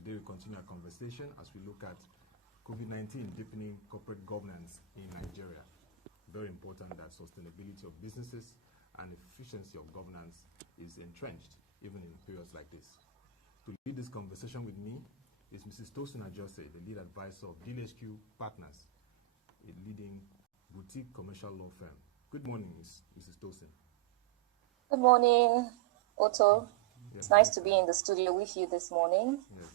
Today we continue our conversation as we look at COVID-19 deepening corporate governance in Nigeria. Very important that sustainability of businesses and efficiency of governance is entrenched even in periods like this. To lead this conversation with me is Mrs. Tosin Ajose, the lead advisor of DealHQ Partners, a leading boutique commercial law firm. Good morning, Mrs. Tosin. Good morning, Otto. Yes, it's nice to be in the studio with you this morning. Yes,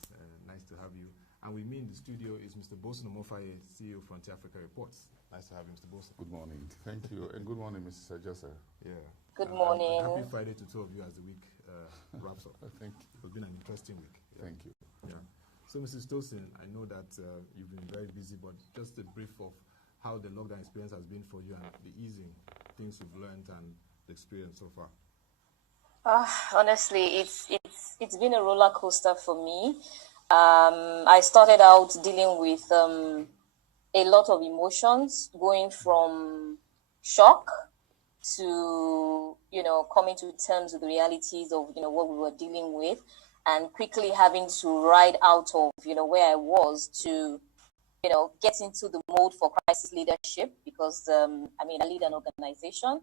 nice to have you. And with me in the studio is Mr. Bosun Omofaye, CEO of Frontier Africa Reports. Nice to have you, Mr. Bosun. Good morning. Thank you. And good morning, Mrs. Ajose. Yeah. Good morning. Happy Friday to two of you as the week wraps up. Thank you. It's been an interesting week. Yeah. Thank you. Yeah. So, Mrs. Tosin, I know that you've been very busy, but just a brief of how the lockdown experience has been for you and the easing, things you've learned and the experience so far. Honestly, it's been a roller coaster for me. I started out dealing with a lot of emotions, going from shock to, coming to terms with the realities of, what we were dealing with, and quickly having to ride out of, where I was to, get into the mode for crisis leadership because, I lead an organization.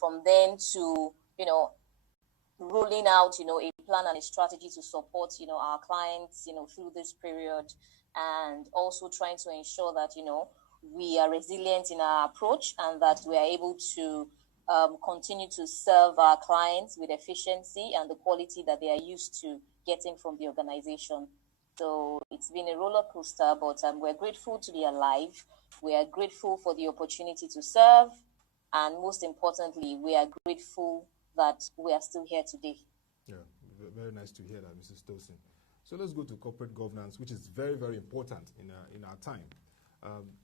From then to, rolling out, a plan and a strategy to support, our clients, through this period, and also trying to ensure that, we are resilient in our approach and that we are able to continue to serve our clients with efficiency and the quality that they are used to getting from the organization. So it's been a roller coaster, but we're grateful to be alive. We are grateful for the opportunity to serve. And most importantly, we are grateful that we are still here today. Yeah, very nice to hear that, Mrs. Tosin. So let's go to corporate governance, which is very, very important in our time.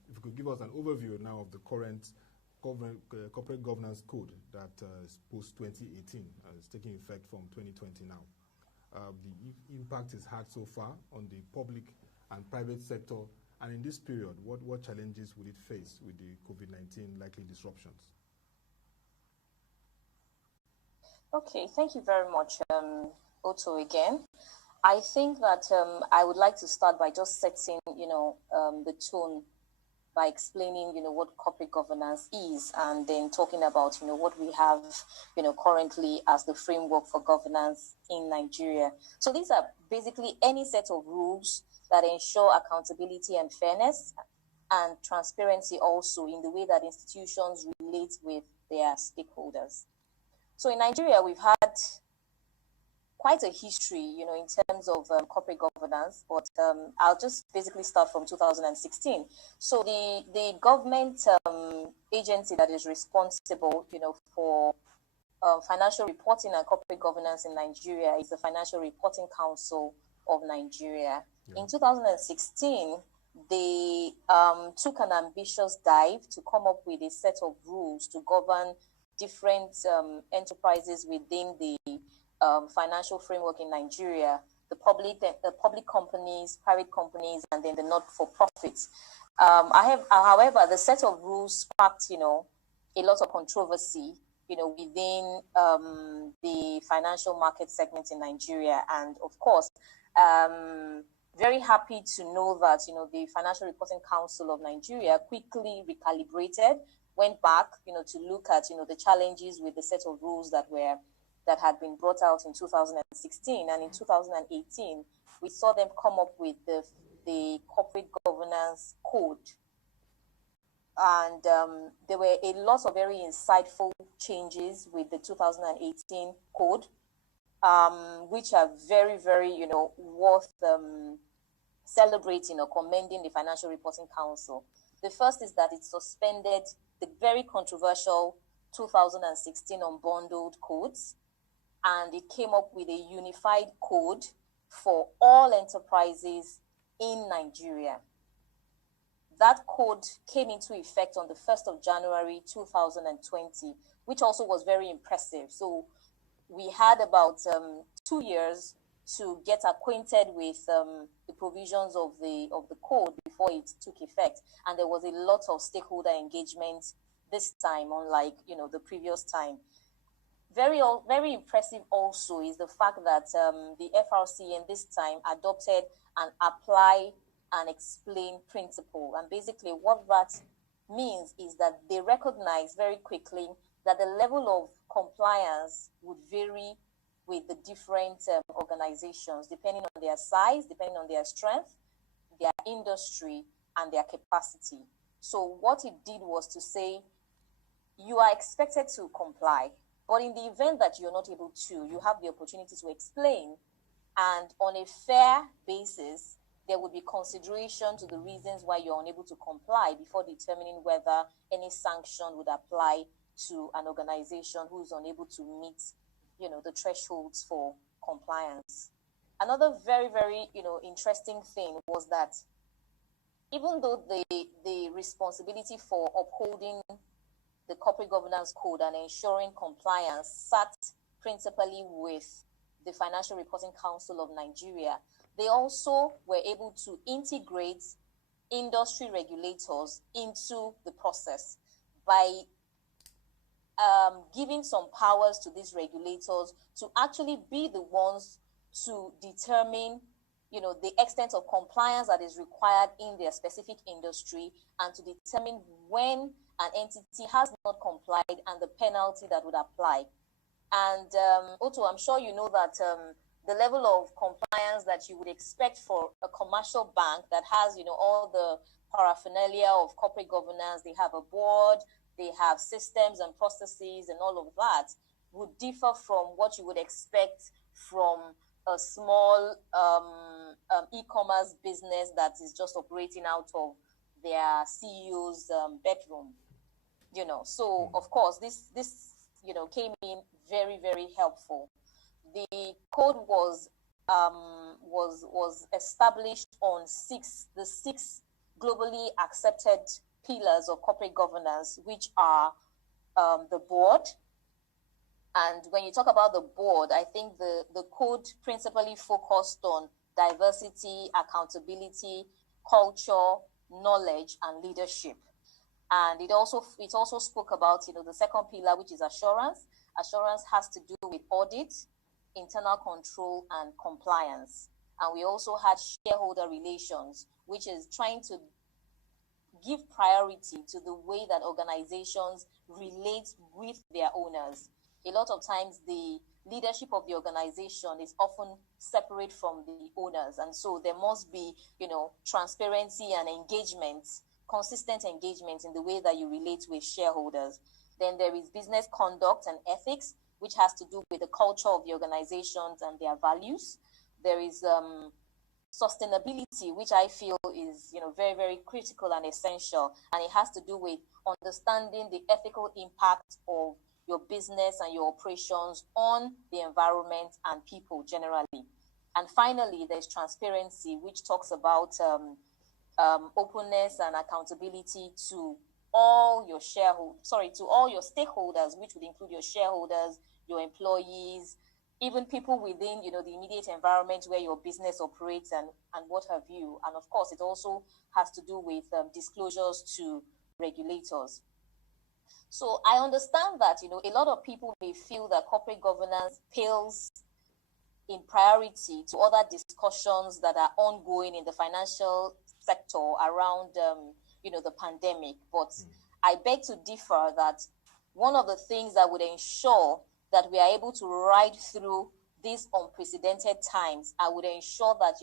If you could give us an overview now of the current corporate governance code that is post-2018, is taking effect from 2020 now. The impact is had so far on the public and private sector, and in this period, what challenges will it face with the COVID-19 likely disruptions? Okay, thank you very much, Otto, again. I think that I would like to start by just setting, the tone by explaining, what corporate governance is, and then talking about, what we have, currently as the framework for governance in Nigeria. So these are basically any set of rules that ensure accountability and fairness and transparency also in the way that institutions relate with their stakeholders. So in Nigeria, we've had quite a history, in terms of corporate governance, but I'll just basically start from 2016. So the government agency that is responsible, for financial reporting and corporate governance in Nigeria is the Financial Reporting Council of Nigeria. Yeah. In 2016, they took an ambitious dive to come up with a set of rules to govern different enterprises within the financial framework in Nigeria, the public companies, private companies, and then the not-for-profits. However, the set of rules sparked, a lot of controversy, within the financial market segment in Nigeria. And of course, very happy to know that, the Financial Reporting Council of Nigeria quickly recalibrated, went back, to look at, the challenges with the set of rules that had been brought out in 2016. And in 2018, we saw them come up with the Corporate Governance Code. And there were a lot of very insightful changes with the 2018 code, which are very, very, worth celebrating or commending the Financial Reporting Council. The first is that it suspended the very controversial 2016 unbundled codes, and it came up with a unified code for all enterprises in Nigeria. That code came into effect on the 1st of January 2020, which also was very impressive. So we had about 2 years to get acquainted with the provisions of the code before it took effect. And there was a lot of stakeholder engagement this time, unlike the previous time. very impressive also is the fact that the FRCN this time adopted an apply and explain principle. And basically what that means is that they recognize very quickly that the level of compliance would vary with the different organizations, depending on their size, depending on their strength, their industry, and their capacity. So what it did was to say, you are expected to comply, but in the event that you're not able to, you have the opportunity to explain, and on a fair basis, there would be consideration to the reasons why you're unable to comply before determining whether any sanction would apply to an organization who's unable to meet, the thresholds for compliance. Another very, very, interesting thing was that even though the responsibility for upholding the corporate governance code and ensuring compliance sat principally with the Financial Reporting Council of Nigeria, they also were able to integrate industry regulators into the process by giving some powers to these regulators to actually be the ones to determine, the extent of compliance that is required in their specific industry, and to determine when an entity has not complied and the penalty that would apply. And Otto, I'm sure you know that the level of compliance that you would expect for a commercial bank that has, all the paraphernalia of corporate governance, they have a board, they have systems and processes and all of that, would differ from what you would expect from a small e-commerce business that is just operating out of their CEO's bedroom. So of course this came in very, very helpful. The code was established on the six globally accepted pillars of corporate governance, which are the board. And when you talk about the board, I think the code principally focused on diversity, accountability, culture, knowledge, and leadership. And it also spoke about, the second pillar, which is assurance. Assurance has to do with audit, internal control, and compliance. And we also had shareholder relations, which is trying to give priority to the way that organizations relate with their owners. A lot of times the leadership of the organization is often separate from the owners. And so there must be, transparency and engagement, consistent engagement in the way that you relate with shareholders. Then there is business conduct and ethics, which has to do with the culture of the organizations and their values. There is sustainability, which I feel is, very, very critical and essential. And it has to do with understanding the ethical impact of your business and your operations on the environment and people generally. And finally, there's transparency, which talks about openness and accountability to all your stakeholders, which would include your shareholders, your employees, even people within, the immediate environment where your business operates and what have you. And of course, it also has to do with disclosures to regulators. So I understand that, a lot of people may feel that corporate governance pales in priority to other discussions that are ongoing in the financial sector around, the pandemic. But I beg to differ that one of the things that would ensure that we are able to ride through these unprecedented times, I would ensure that,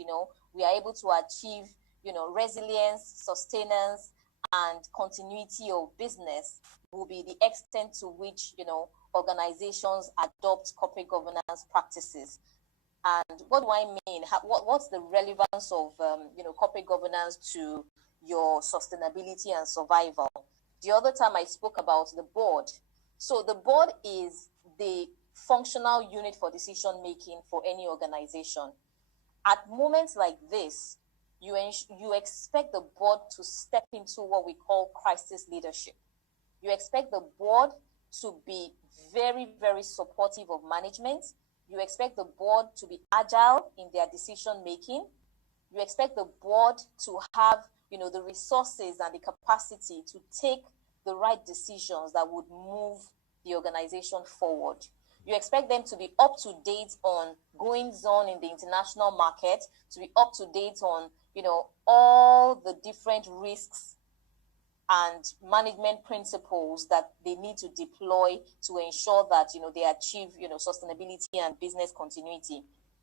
we are able to achieve, resilience, sustenance, and continuity of business will be the extent to which, organizations adopt corporate governance practices. And what do I mean? What's the relevance of, corporate governance to your sustainability and survival? The other time I spoke about the board. So the board is the functional unit for decision making for any organization. At moments like this, you expect the board to step into what we call crisis leadership. You expect the board to be very, very supportive of management. You expect the board to be agile in their decision making. You expect the board to have, the resources and the capacity to take the right decisions that would move the organization forward. You expect them to be up to date on goings on in the international market, to be up to date on, all the different risks and management principles that they need to deploy to ensure that, they achieve, sustainability and business continuity.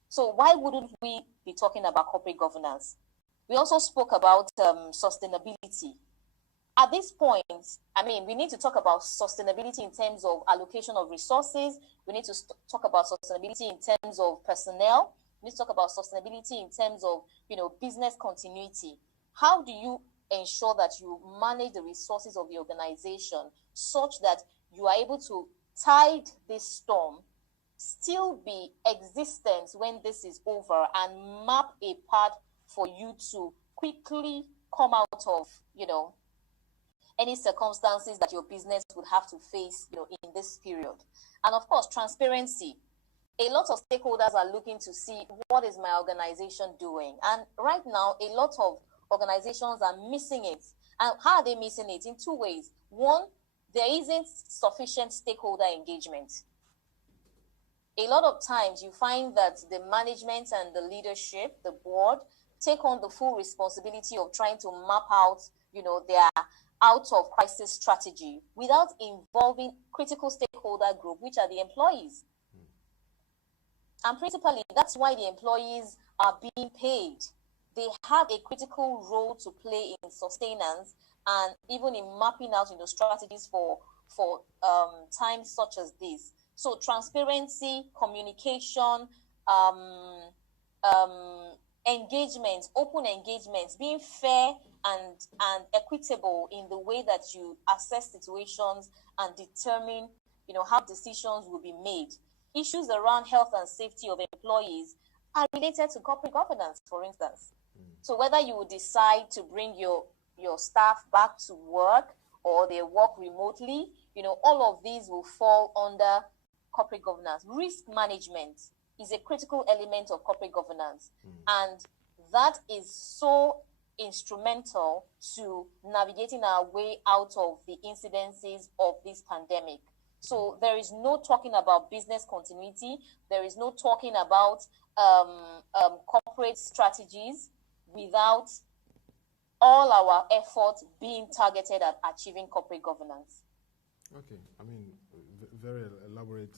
So why wouldn't we be talking about corporate governance? We also spoke about sustainability. At this point, we need to talk about sustainability in terms of allocation of resources. We need to talk about sustainability in terms of personnel. We need to talk about sustainability in terms of, business continuity. How do you ensure that you manage the resources of the organization such that you are able to tide this storm, still be existent when this is over, and map a path for you to quickly come out of, any circumstances that your business would have to face, in this period. And of course, transparency. A lot of stakeholders are looking to see, what is my organization doing? And right now, a lot of organizations are missing it. And how are they missing it? In two ways. One, there isn't sufficient stakeholder engagement. A lot of times you find that the management and the leadership, the board, take on the full responsibility of trying to map out, their out of crisis strategy without involving critical stakeholder group, which are the employees. And principally, that's why the employees are being paid. They have a critical role to play in sustenance and even in mapping out, strategies for times such as this. So transparency, communication, engagement, open engagement, being fair and equitable in the way that you assess situations and determine, how decisions will be made. Issues around health and safety of employees are related to corporate governance, for instance. So whether you would decide to bring your staff back to work or they work remotely, all of these will fall under corporate governance. Risk management is a critical element of corporate governance. And that is so instrumental to navigating our way out of the incidences of this pandemic. So there is no talking about business continuity. There is no talking about corporate strategies without all our efforts being targeted at achieving corporate governance. Okay, very elaborate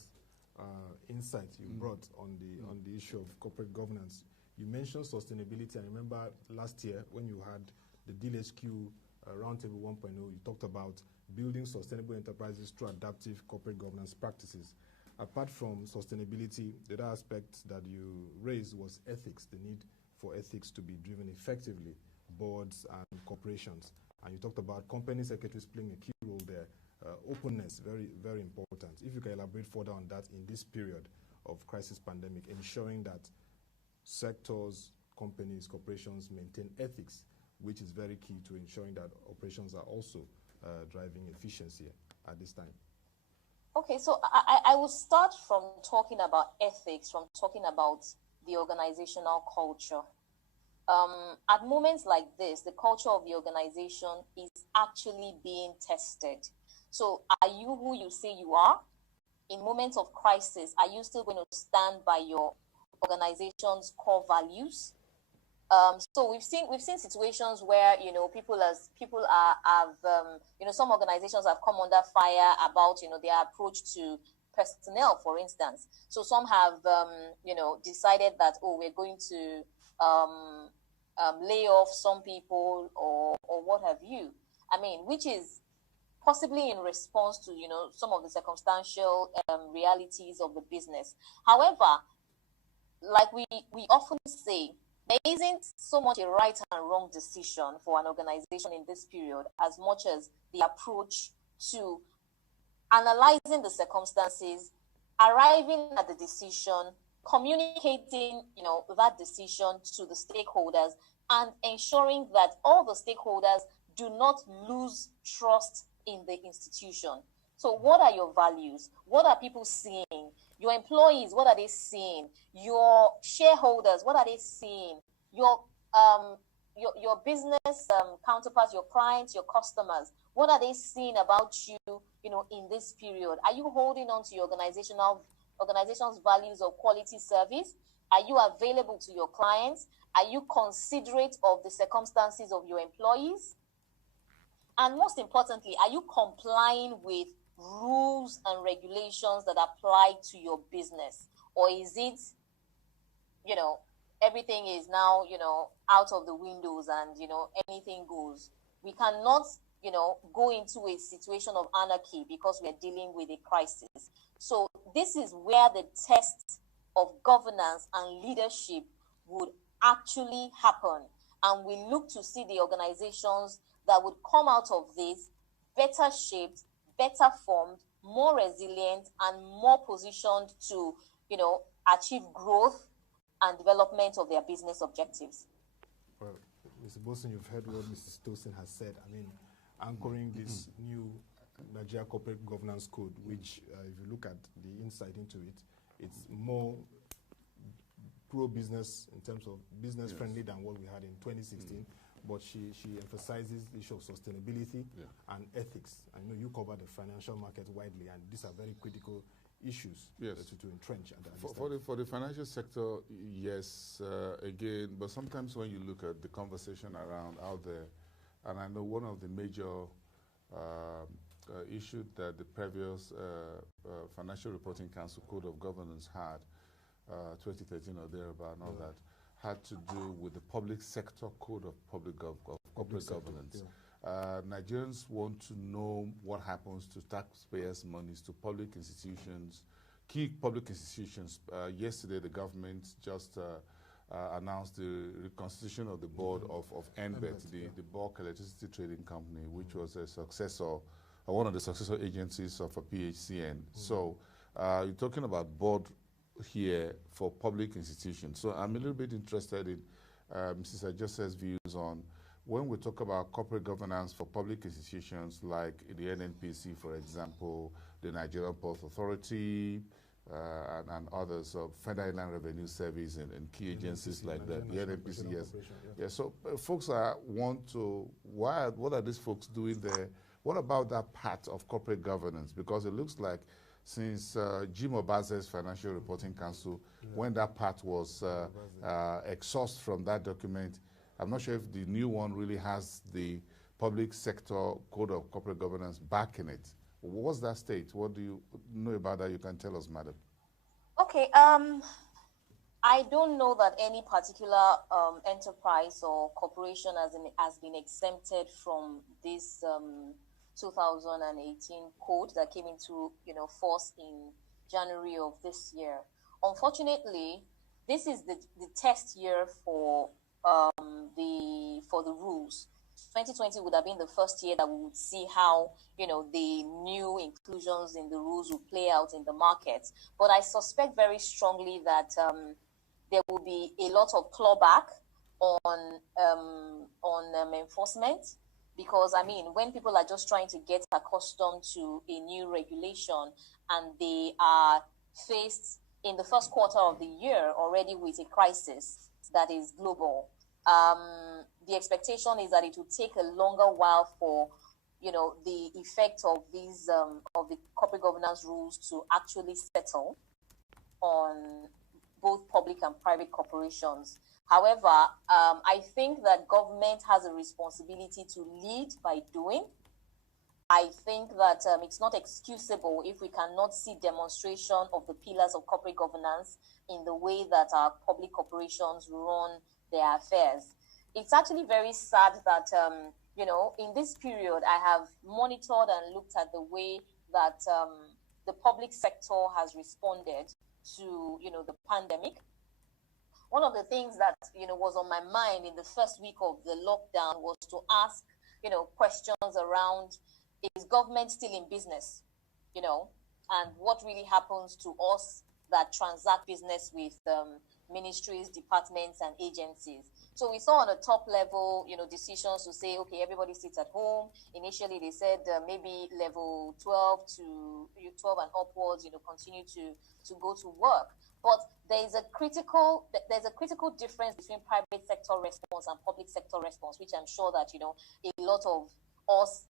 insight you brought on the issue of corporate governance. You mentioned sustainability. I remember last year when you had the DealHQ Roundtable 1.0, you talked about building sustainable enterprises through adaptive corporate governance practices. Apart from sustainability, the other aspect that you raised was ethics, the need for ethics to be driven effectively, boards and corporations. And you talked about company secretaries playing a key role there. Openness, very, very important. If you can elaborate further on that in this period of crisis pandemic, ensuring that sectors, companies, corporations maintain ethics, which is very key to ensuring that operations are also driving efficiency at this time. Okay, so I will start from talking about ethics, from talking about the organizational culture. At moments like this, the culture of the organization is actually being tested. So are you who you say you are? In moments of crisis, are you still going to stand by your organization's core values? So we've seen situations where people have some organizations have come under fire about their approach to personnel, for instance. So some have decided that we're going to lay off some people or what have you. Which is possibly in response to some of the circumstantial realities of the business. However, like we often say, there isn't so much a right and wrong decision for an organization in this period as much as the approach to analyzing the circumstances, arriving at the decision, communicating, that decision to the stakeholders, and ensuring that all the stakeholders do not lose trust in the institution. So what are your values? What are people seeing? Your employees, what are they seeing? Your shareholders, what are they seeing? Your business counterparts, your clients, your customers, what are they seeing about you, in this period? Are you holding on to your organizational organization's values of quality service? Are you available to your clients? Are you considerate of the circumstances of your employees? And most importantly, are you complying with rules and regulations that apply to your business? Or is it, everything is now, out of the windows and, anything goes? We cannot, go into a situation of anarchy because we are dealing with a crisis. So this is where the test of governance and leadership would actually happen. And we look to see the organizations that would come out of this better shaped, better formed, more resilient, and more positioned to, achieve growth and development of their business objectives. Well, Mr. Boson, you've heard what Mrs. Tosin has said. I mean, anchoring this new Nigeria Corporate Governance Code, which, if you look at the insight into it, it's more pro-business in terms of business-friendly than what we had in 2016. But she emphasizes the issue of sustainability and ethics. I know you cover the financial market widely, and these are very critical issues to entrench. For the financial sector, yes, again, but sometimes when you look at the conversation around out there, and I know one of the major issues that the previous Financial Reporting Council Code of Governance had, 2013 or thereabout, and all that, had to do with the public sector code of corporate governance. Nigerians want to know what happens to taxpayers' monies, to public institutions, key public institutions. Yesterday, the government just announced the reconstitution of the board of NBET, the bulk electricity trading company, which was a successor, one of the successor agencies of a PHCN. So you're talking about board here for public institutions. So I'm a little bit interested in Mrs. Ajose's views on when we talk about corporate governance for public institutions like the NNPC, for example, the Nigerian Ports Authority, and others, so Federal Inland Revenue Service and key agencies like that. The NNPC, yes. Yeah, so folks want to, what are these folks doing there? What about that part of corporate governance? Because it looks like since Jim Obaze's Financial Reporting Council, when that part was exhausted from that document, I'm not sure if the new one really has the public sector code of corporate governance back in it. What's that state? What do you know about that? You can tell us, madam. Okay. I don't know that any particular enterprise or corporation has been exempted from this 2018 code that came into force in January of this year. Unfortunately, this is the test year for the rules. 2020 would have been the first year that we would see how the new inclusions in the rules will play out in the market. But I suspect very strongly that there will be a lot of clawback on enforcement. Because, I mean, when people are just trying to get accustomed to a new regulation and they are faced in the first quarter of the year already with a crisis that is global, the expectation is that it will take a longer while for, the effect of these, of the corporate governance rules to actually settle on both public and private corporations. However, I think that government has a responsibility to lead by doing. I think that it's not excusable if we cannot see demonstration of the pillars of corporate governance in the way that our public corporations run their affairs. It's actually very sad that, in this period, I have monitored and looked at the way that the public sector has responded to, the pandemic. One of the things that, was on my mind in the first week of the lockdown was to ask, questions around, is government still in business? And what really happens to us that transact business with ministries, departments, and agencies. So we saw on the top level, decisions to say, okay, everybody sits at home. Initially, they said maybe level 12 and upwards, continue to go to work. But there's a critical difference between private sector response and public sector response, which I'm sure that a lot of us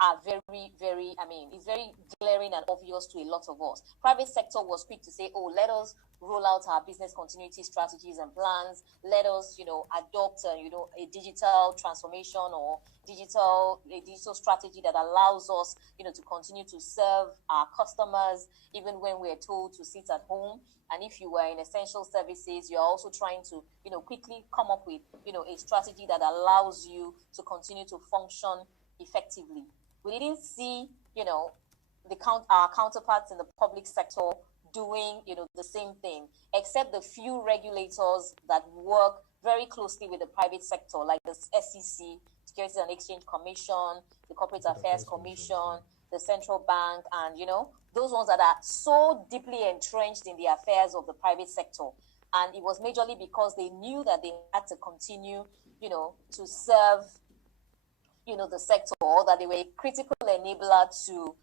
are very, very, it's very glaring and obvious to a lot of us. Private sector was quick to say, oh, let us roll out our business continuity strategies and plans. Let us, adopt, a digital transformation or a digital strategy that allows us, to continue to serve our customers, even when we're told to sit at home. And if you were in essential services, you're also trying to, quickly come up with, a strategy that allows you to continue to function effectively. We didn't see, our counterparts in the public sector doing, the same thing, except the few regulators that work very closely with the private sector, like the SEC, Securities and Exchange Commission, the Corporate Affairs Commission, the Central Bank, and, those ones that are so deeply entrenched in the affairs of the private sector. And it was majorly because they knew that they had to continue, to serve the sector, or that they were a critical enabler to,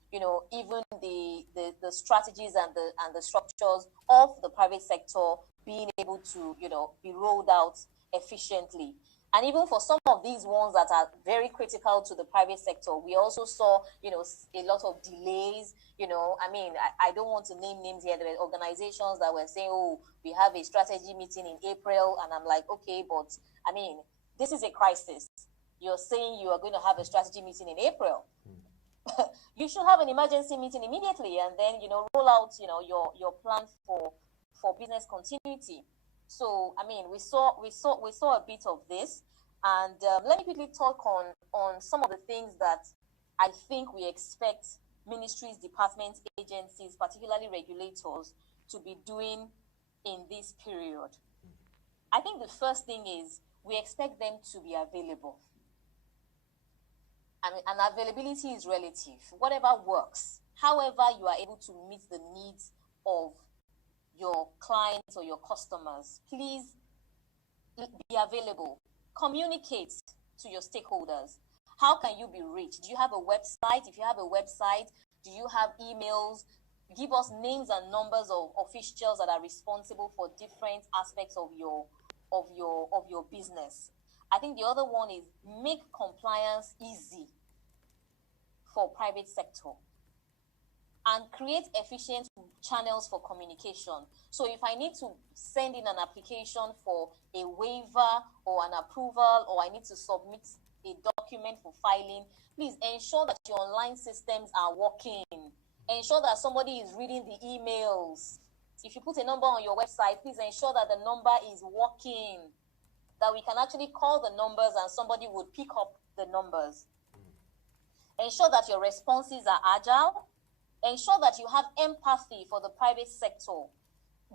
even the strategies and the structures of the private sector being able to, be rolled out efficiently. And even for some of these ones that are very critical to the private sector, we also saw, a lot of delays. I don't want to name names here. There were organizations that were saying, oh, we have a strategy meeting in April. And I'm like, okay, but this is a crisis. You're saying you are going to have a strategy meeting in April. You should have an emergency meeting immediately, and then, roll out, your plan for business continuity. So, we saw a bit of this, and let me quickly talk on some of the things that I think we expect ministries, departments, agencies, particularly regulators, to be doing in this period. I think the first thing is we expect them to be available. And availability is relative. Whatever works, however you are able to meet the needs of your clients or your customers, please be available. Communicate to your stakeholders. How can you be reached? Do you have a website? If you have a website, do you have emails? Give us names and numbers of officials that are responsible for different aspects of your business. I think the other one is make compliance easy for private sector and create efficient channels for communication. So if I need to send in an application for a waiver or an approval, or I need to submit a document for filing, please ensure that your online systems are working. Ensure that somebody is reading the emails. If you put a number on your website, please ensure that the number is working, that we can actually call the numbers and somebody would pick up the numbers. Ensure that your responses are agile. Ensure that you have empathy for the private sector.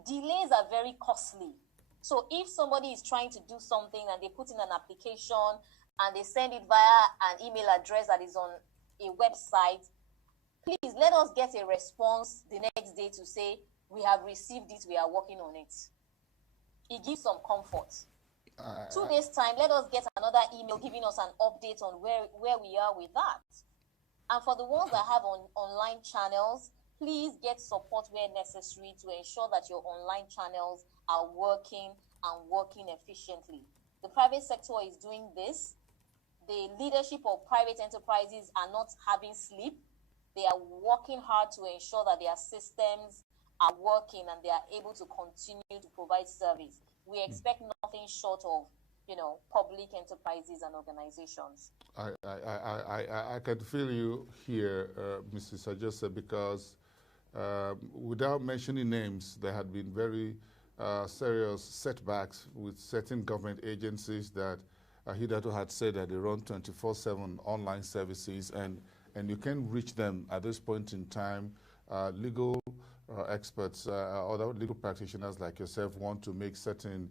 Delays are very costly. So if somebody is trying to do something and they put in an application and they send it via an email address that is on a website, please let us get a response the next day to say, we have received it, we are working on it. It gives some comfort. 2 days time, let us get another email giving us an update on where we are with that. And for the ones that have online channels, please get support where necessary to ensure that your online channels are working and working efficiently. The private sector is doing this. The leadership of private enterprises are not having sleep. They are working hard to ensure that their systems are working and they are able to continue to provide service. We expect nothing short of, public enterprises and organizations. I can feel you here, Mrs. Ajose, because without mentioning names, there had been very serious setbacks with certain government agencies that hitherto had said that they run 24/7 online services, and you can reach them at this point in time. Legal experts, other legal practitioners like yourself want to make certain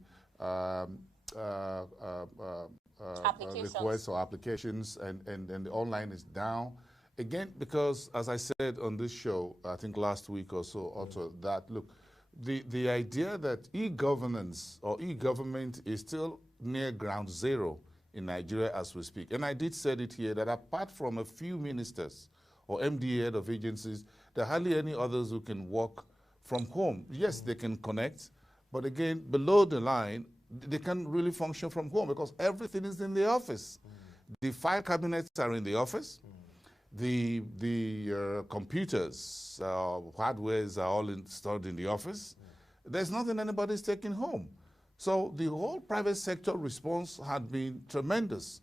requests or applications, and the online is down. Again, because as I said on this show, I think last week or so, also that, look, the idea that e-governance or e-government is still near ground zero in Nigeria as we speak. And I did say it here that apart from a few ministers or MDA head of agencies, there are hardly any others who can work from home. Yes, they can connect, but again, below the line, they can't really function from home because everything is in the office. The file cabinets are in the office. The computers, hardwares are all installed in the office. There's nothing anybody's taking home. So the whole private sector response had been tremendous.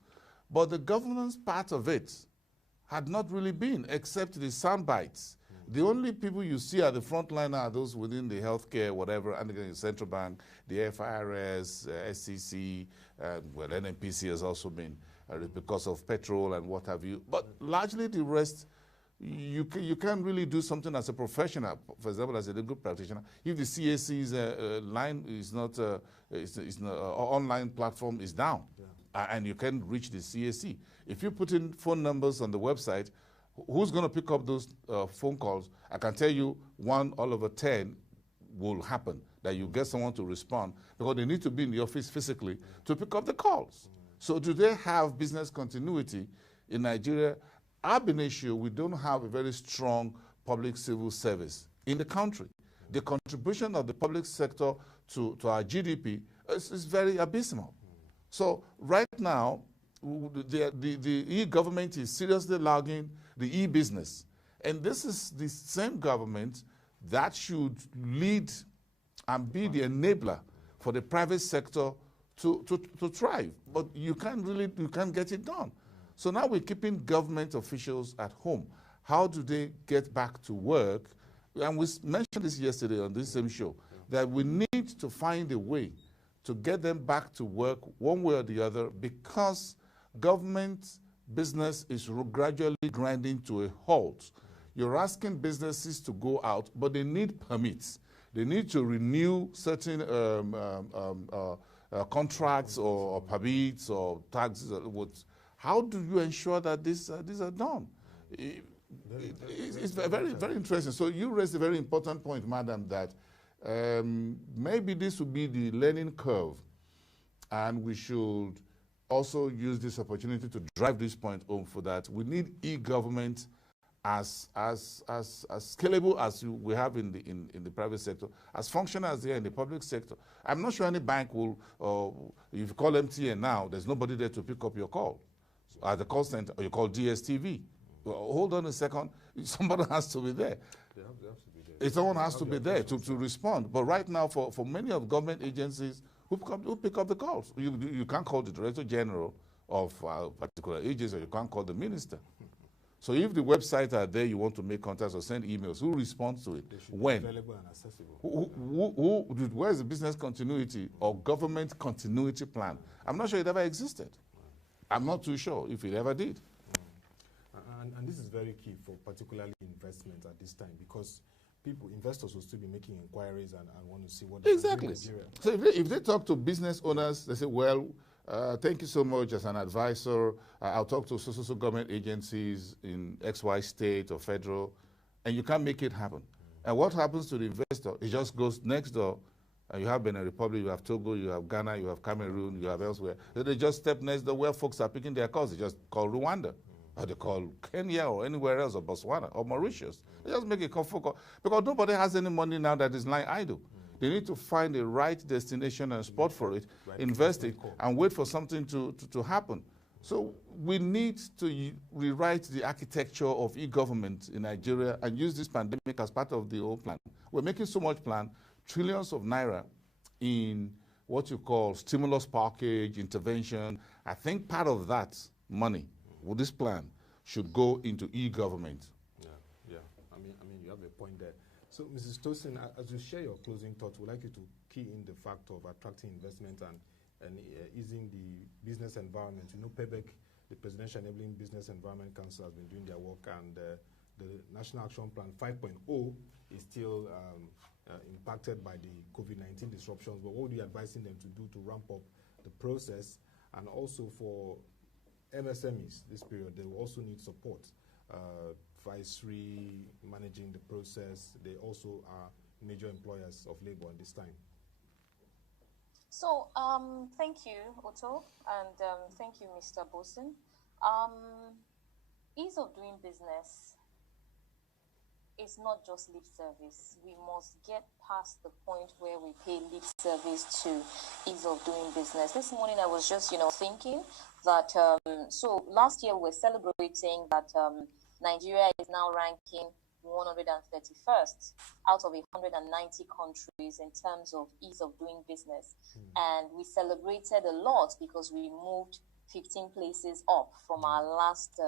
But the governance part of it had not really been, except the sound bites. The only people you see at the front line are those within the healthcare, whatever, and the central bank, the FIRS, SCC, well, NNPC has also been because of petrol and what have you. But largely the rest, you can't really do something as a professional, for example, as a legal practitioner. If the CAC's line is not, online platform is down, and you can't reach the CAC. If you put in phone numbers on the website, who's going to pick up those phone calls? I can tell you 1 all over 10 will happen, that you get someone to respond, because they need to be in the office physically to pick up the calls. So do they have business continuity in Nigeria? Ab initio, we don't have a very strong public civil service in the country. The contribution of the public sector to our GDP is very abysmal. So right now, the e-government is seriously lagging the e-business. And this is the same government that should lead and be the enabler for the private sector to thrive. But you can't get it done. So now we're keeping government officials at home. How do they get back to work? And we mentioned this yesterday on this same show, that we need to find a way to get them back to work one way or the other, because government business is gradually grinding to a halt. You're asking businesses to go out, but they need permits. They need to renew certain contracts or permits or taxes. How do you ensure that these are done? It's very, very interesting. So you raised a very important point, madam, that maybe this would be the learning curve, and we should also use this opportunity to drive this point home, for that we need e-government as scalable as we have in the private sector, as functional as they are in the public sector. I'm not sure any bank will, if you call MTN now, there's nobody there to pick up your call at the call center, or you call DSTV. Well, hold on a second, somebody has to be there. They have to be there. Someone has to be there to respond. But right now, for many of government agencies, who pick up the calls? You can't call the Director General of a particular agency, or you can't call the minister. So if the websites are there, you want to make contacts or send emails, who responds to it? They should when? be available and accessible. Where is the business continuity or government continuity plan? I'm not sure it ever existed. I'm not too sure if it ever did. And this is very key for particularly investment at this time, because investors will still be making inquiries and want to see what exactly. Nigeria. So if they talk to business owners, they say, well, thank you so much as an advisor. I'll talk to so government agencies in XY state or federal, and you can't make it happen. And what happens to the investor? It just goes next door, and you have Benin Republic, you have Togo, you have Ghana, you have Cameroon, you have elsewhere. They just step next door where folks are picking their calls. They just call Rwanda, or they call Kenya, or anywhere else, or Botswana, or Mauritius. They just make a phone call, because nobody has any money now that is lying idle. They need to find the right destination and spot for it, invest it, and wait for something to happen. So we need to rewrite the architecture of e-government in Nigeria and use this pandemic as part of the whole plan. We're making so much plan, trillions of naira in what you call stimulus package, intervention. I think part of that money with this plan should go into e-government. Yeah. I mean, you have a point there. So, Mrs. Tosin, as you share your closing thoughts, we'd like you to key in the fact of attracting investment and easing the business environment. You know, PEBEC, the Presidential Enabling Business Environment Council, has been doing their work, and the National Action Plan 5.0 is still impacted by the COVID-19 disruptions. But what are you advising them to do to ramp up the process? And also for MSMEs this period, they will also need support. Advisory, managing the process. They also are major employers of labor at this time. So, thank you, Otto, and thank you, Mr. Bosin. Ease of doing business is not just lip service. We must get past the point where we pay lip service to ease of doing business. This morning I was just, thinking that, so last year we were celebrating that Nigeria is now ranking 131st out of 190 countries in terms of ease of doing business. And we celebrated a lot because we moved 15 places up from our last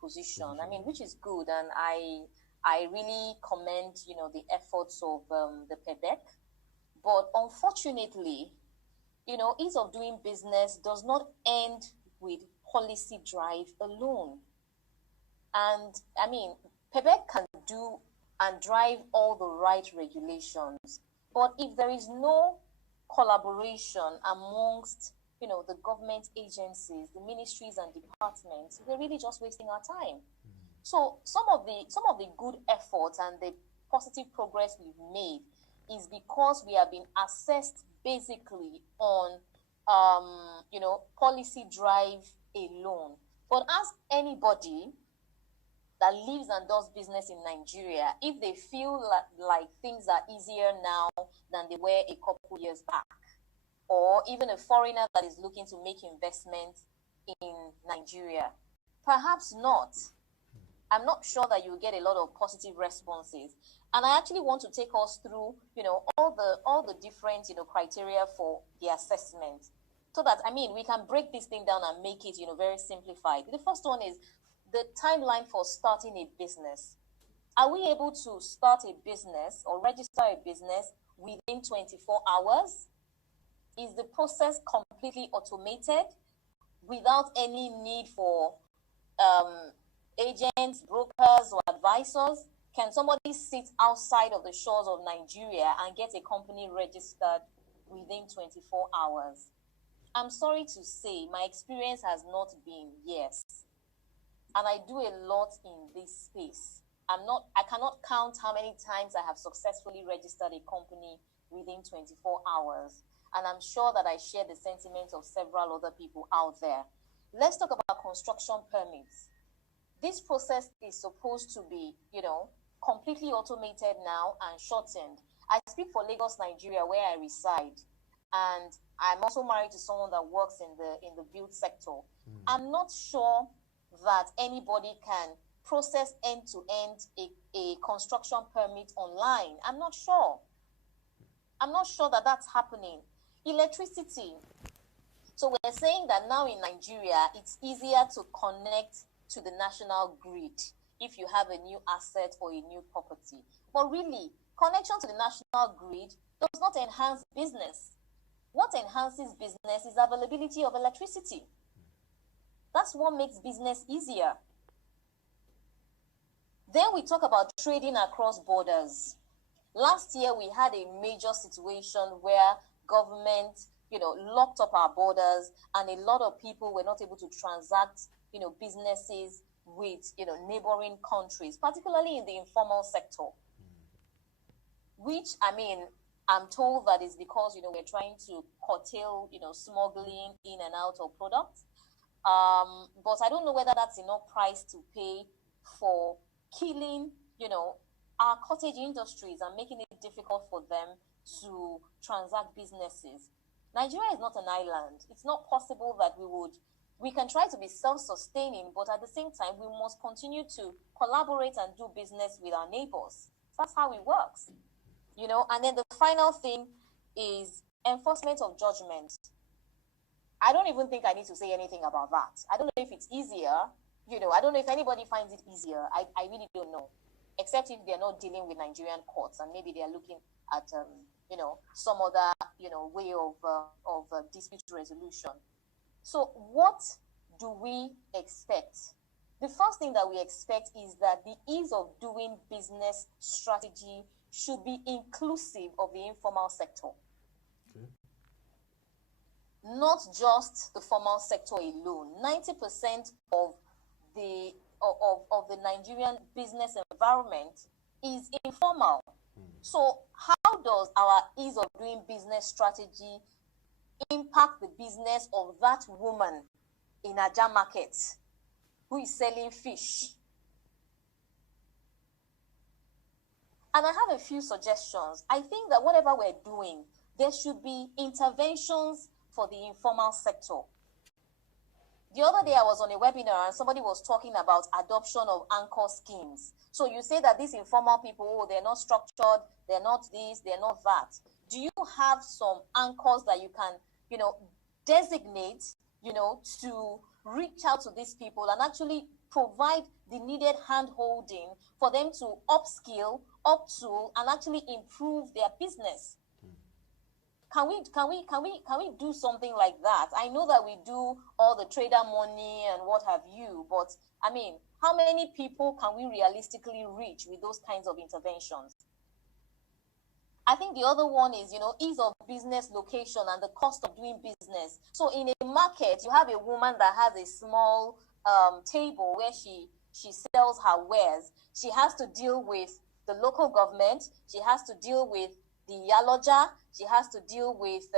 position. I mean, which is good. And I really commend, the efforts of the PEBEC. But unfortunately, ease of doing business does not end with policy drive alone. And I mean, PEBEC can do and drive all the right regulations, but if there is no collaboration amongst, the government agencies, the ministries and departments, we're really just wasting our time. So some of the good efforts and the positive progress we've made is because we have been assessed basically on, policy drive alone. But ask anybody that lives and does business in Nigeria if they feel like things are easier now than they were a couple years back, or even a foreigner that is looking to make investment in Nigeria. Perhaps not. I'm not sure that you'll get a lot of positive responses. And I actually want to take us through, all the different, criteria for the assessment, so that, we can break this thing down and make it, very simplified. The first one is the timeline for starting a business. Are we able to start a business or register a business within 24 hours? Is the process completely automated without any need for agents, brokers, or advisors? Can somebody sit outside of the shores of Nigeria and get a company registered within 24 hours? I'm sorry to say, my experience has not been yes. And I do a lot in this space. I cannot count how many times I have successfully registered a company within 24 hours. And I'm sure that I share the sentiments of several other people out there. Let's talk about construction permits. This process is supposed to be, completely automated now and shortened. I speak for Lagos, Nigeria, where I reside. And I'm also married to someone that works in the build sector. I'm not sure that anybody can process end-to-end a construction permit online. I'm not sure that that's happening. Electricity. So we're saying that now in Nigeria, it's easier to connect to the national grid if you have a new asset or a new property. But really, connection to the national grid does not enhance business. What enhances business is availability of electricity. That's what makes business easier. Then we talk about trading across borders. Last year, we had a major situation where government, locked up our borders, and a lot of people were not able to transact, businesses with, neighboring countries, particularly in the informal sector. Which, I'm told that is because, we're trying to curtail, smuggling in and out of products. But I don't know whether that's enough price to pay for killing, our cottage industries and making it difficult for them to transact businesses. Nigeria is not an island. It's not possible that we can try to be self-sustaining, but at the same time, we must continue to collaborate and do business with our neighbors. That's how it works, And then the final thing is enforcement of judgment. I don't even think I need to say anything about that. I don't know if it's easier, I don't know if anybody finds it easier. I really don't know, except if they're not dealing with Nigerian courts and maybe they're looking at, some other, way of dispute resolution. So what do we expect? The first thing that we expect is that the ease of doing business strategy should be inclusive of the informal sector. Okay. Not just the formal sector alone. 90% of the Nigerian business environment is informal. So how does our ease of doing business strategy impact the business of that woman in Aja Market who is selling fish? And I have a few suggestions. I think that whatever we're doing, there should be interventions for the informal sector. The other day I was on a webinar and somebody was talking about adoption of anchor schemes. So you say that these informal people, oh, they're not structured, they're not this, they're not that. Do you have some anchors that you can, designate, to reach out to these people and actually provide the needed hand-holding for them to upskill, uptool, and actually improve their business? Can we do something like that? I know that we do all the trader money and what have you, but I mean, how many people can we realistically reach with those kinds of interventions? I think the other one is, ease of business location and the cost of doing business. So in a market, you have a woman that has a small table where she sells her wares. She has to deal with the local government. She has to deal with the Yaloja. She has to deal with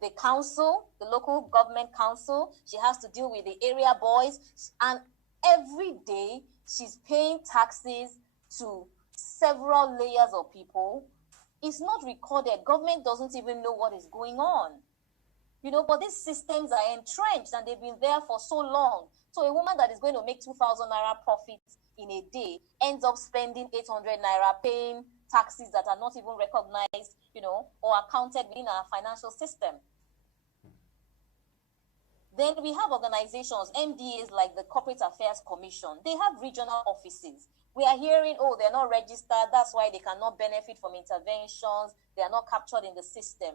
the council, the local government council. She has to deal with the area boys. And every day she's paying taxes to several layers of people. It's not recorded. Government doesn't even know what is going on. But these systems are entrenched and they've been there for so long. So a woman that is going to make 2,000 naira profit in a day ends up spending 800 naira paying taxes that are not even recognized, or accounted within our financial system. Then we have organizations, MDAs like the Corporate Affairs Commission. They have regional offices. We are hearing, oh, they're not registered. That's why they cannot benefit from interventions. They are not captured in the system.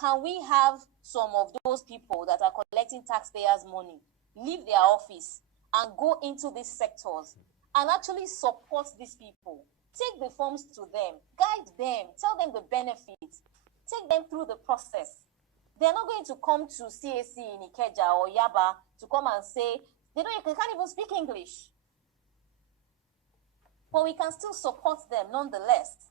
Can we have some of those people that are collecting taxpayers' money leave their office and go into these sectors and actually support these people? Take the forms to them, guide them, tell them the benefits, take them through the process. They're not going to come to CAC in Ikeja or Yaba to come and say, they can't even speak English. But we can still support them nonetheless,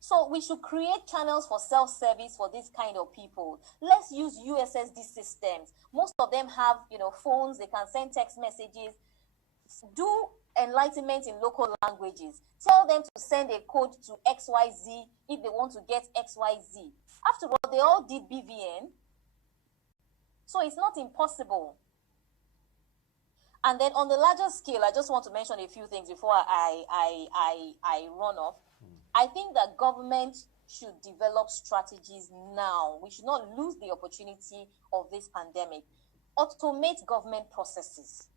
So we should create channels for self-service for this kind of people. Let's use USSD systems. Most of them have, phones, they can send text messages. Do enlightenment in local languages. Tell them to send a code to XYZ if they want to get XYZ. After all, they all did BVN. So it's not impossible. And then on the larger scale, I just want to mention a few things before I run off. I think that government should develop strategies now. We should not lose the opportunity of this pandemic. Automate government processes.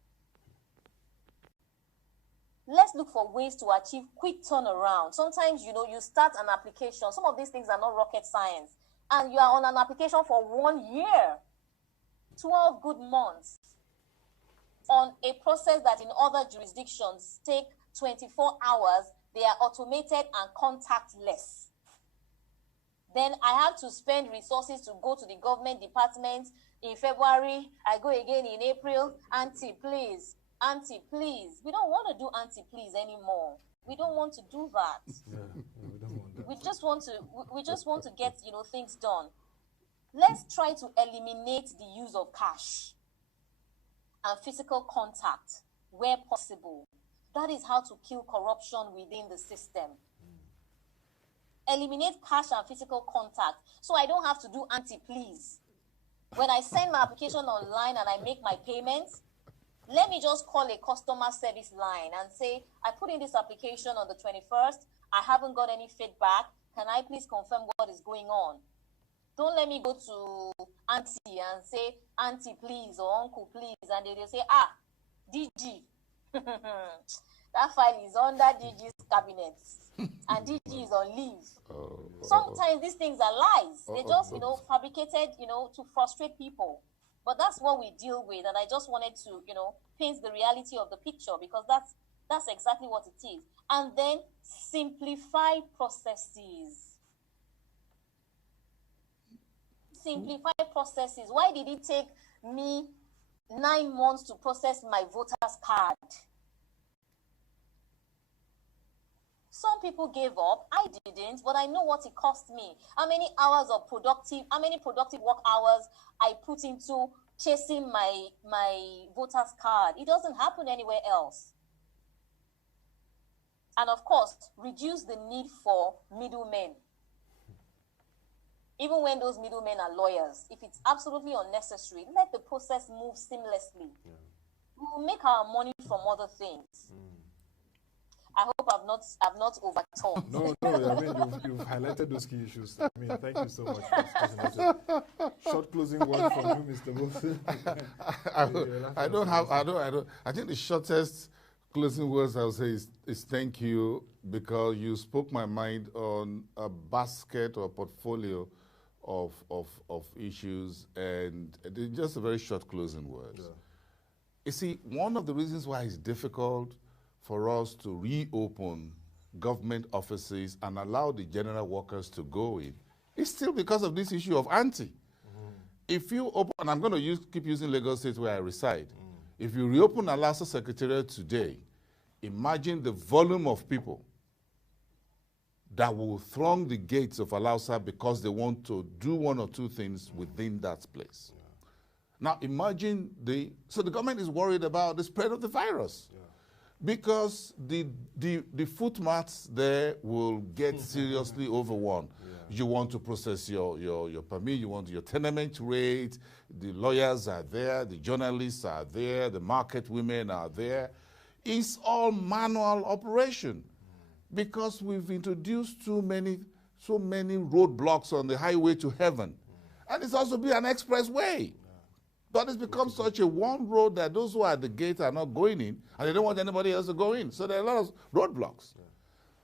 Let's look for ways to achieve quick turnaround. Sometimes, you start an application. Some of these things are not rocket science. And you are on an application for 1 year, 12 good months, on a process that in other jurisdictions take 24 hours. They are automated and contactless. Then I have to spend resources to go to the government department in February. I go again in April. Auntie, please. Auntie, please. We don't want to do auntie, please anymore. We don't want to do that. Yeah, we don't want that. We just want to get, things done. Let's try to eliminate the use of cash and physical contact where possible. That is how to kill corruption within the system. Eliminate cash and physical contact so I don't have to do auntie, please. When I send my application online and I make my payments, let me just call a customer service line and say, I put in this application on the 21st. I haven't got any feedback. Can I please confirm what is going on? Don't let me go to auntie and say, auntie, please, or uncle, please. And they'll say, DG. That file is under DG's cabinet. And DG is on leave. Sometimes these things are lies. They just, fabricated, to frustrate people. But that's what we deal with. And I just wanted to, paint the reality of the picture because that's exactly what it is. And then simplify processes. Simplify processes. Why did it take me 9 months to process my voter's card? Some people gave up. I didn't, but I know what it cost me. How many productive work hours I put into chasing my voter's card. It doesn't happen anywhere else. And of course, reduce the need for middlemen. even when those middlemen are lawyers, if it's absolutely unnecessary, let the process move seamlessly. Yeah. We will make our money from other things. I hope I've not overtalked. No, I mean, you've highlighted those key issues. I mean, thank you so much. Short closing word from you, Mr. Wilson. I think the shortest closing words I would say is thank you, because you spoke my mind on a basket or a portfolio of issues, and just a very short closing word. Yeah. You see, one of the reasons why it's difficult for us to reopen government offices and allow the general workers to go in is still because of this issue of ante. If you open, and I'm going to keep using Lagos State where I reside, if you reopen Alasa Secretariat today, imagine the volume of people that will throng the gates of Alausa because they want to do one or two things within that place. Yeah. Now imagine so the government is worried about the spread of the virus. Yeah. Because the footmaths there will get seriously overrun. Yeah. You want to process your permit, you want your tenement rate, the lawyers are there, the journalists are there, the market women are there. It's all manual operation because we've introduced so many roadblocks on the highway to heaven. And it's also be an expressway. But it's become such a one road that those who are at the gate are not going in, and they don't want anybody else to go in. So there are a lot of roadblocks. Yeah.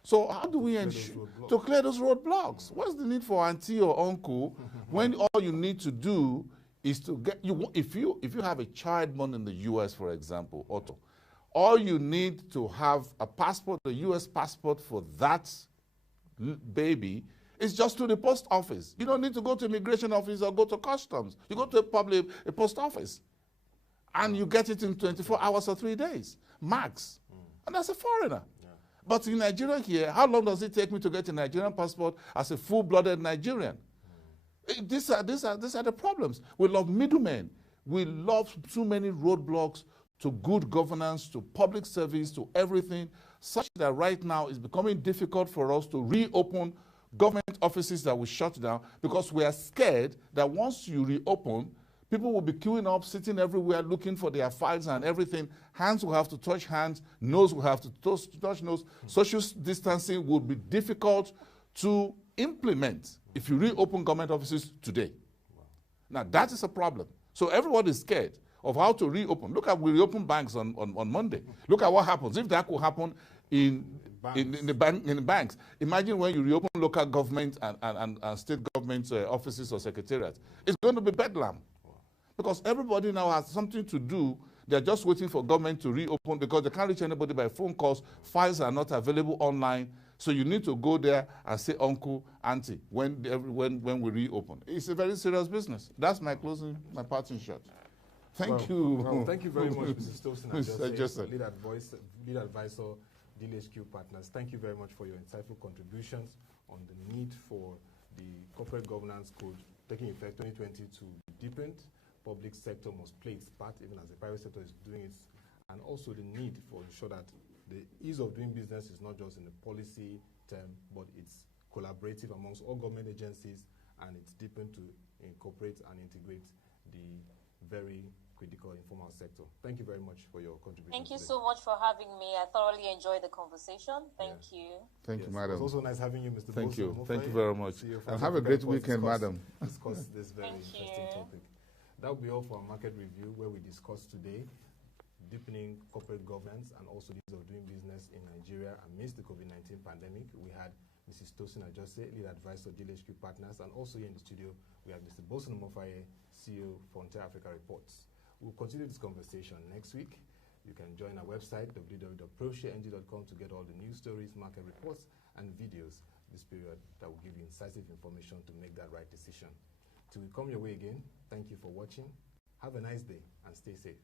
So how do we ensure to clear those roadblocks? What's the need for auntie or uncle when all you need to do is to get if you have a child born in the U.S., for example, Otto, all you need to have a passport, a U.S. passport for that baby. It's just to the post office. You don't need to go to immigration office or go to customs. You go to a post office, and you get it in 24 hours or 3 days, max. And that's a foreigner. Yeah. But in Nigeria here, how long does it take me to get a Nigerian passport as a full-blooded Nigerian? These are the problems. We love middlemen. We love too many roadblocks to good governance, to public service, to everything, such that right now it's becoming difficult for us to reopen government offices that will shut down because we are scared that once you reopen, people will be queuing up, sitting everywhere, looking for their files and everything. Hands will have to touch hands, nose will have to touch nose. Social distancing would be difficult to implement if you reopen government offices today. Now, that is a problem. So everyone is scared of how to reopen. Look at, we reopen banks on Monday. Look at what happens. If that could happen in the banks. Imagine when you reopen local government and state government offices or secretariats. It's going to be bedlam. Because everybody now has something to do. They're just waiting for government to reopen because they can't reach anybody by phone calls. Files are not available online. So you need to go there and say uncle, auntie, when we reopen. It's a very serious business. That's my parting shot. Thank you. Well, thank you very much, Mrs. Tosin Ajose, lead advisor, DealHQ Partners. Thank you very much for your insightful contributions on the need for the corporate governance code taking effect 2020 to be deepened. Public sector must play its part, even as the private sector is doing it, and also the need for ensure that the ease of doing business is not just in the policy term, but it's collaborative amongst all government agencies, and it's deepened to incorporate and integrate the very critical informal sector. Thank you very much for your contribution. Thank you so much for having me. I thoroughly enjoyed the conversation. Thank you. Thank you, madam. It was also nice having you, Mr. Thank you. Thank you very much. And have a great weekend, madam. Discuss this very interesting topic. That will be all for our market review, where we discussed today deepening corporate governance and also the ease of doing business in Nigeria amidst the COVID-19 pandemic. We had Mrs. Tosin Ajose, lead advisor, DealHQ Partners, and also here in the studio, we have Mr. Bosun Omofaye, CEO, Frontier Africa Reports. We'll continue this conversation next week. You can join our website, www.proshareng.com, to get all the news stories, market reports, and videos this period that will give you incisive information to make that right decision. Till we come your way again, thank you for watching. Have a nice day and stay safe.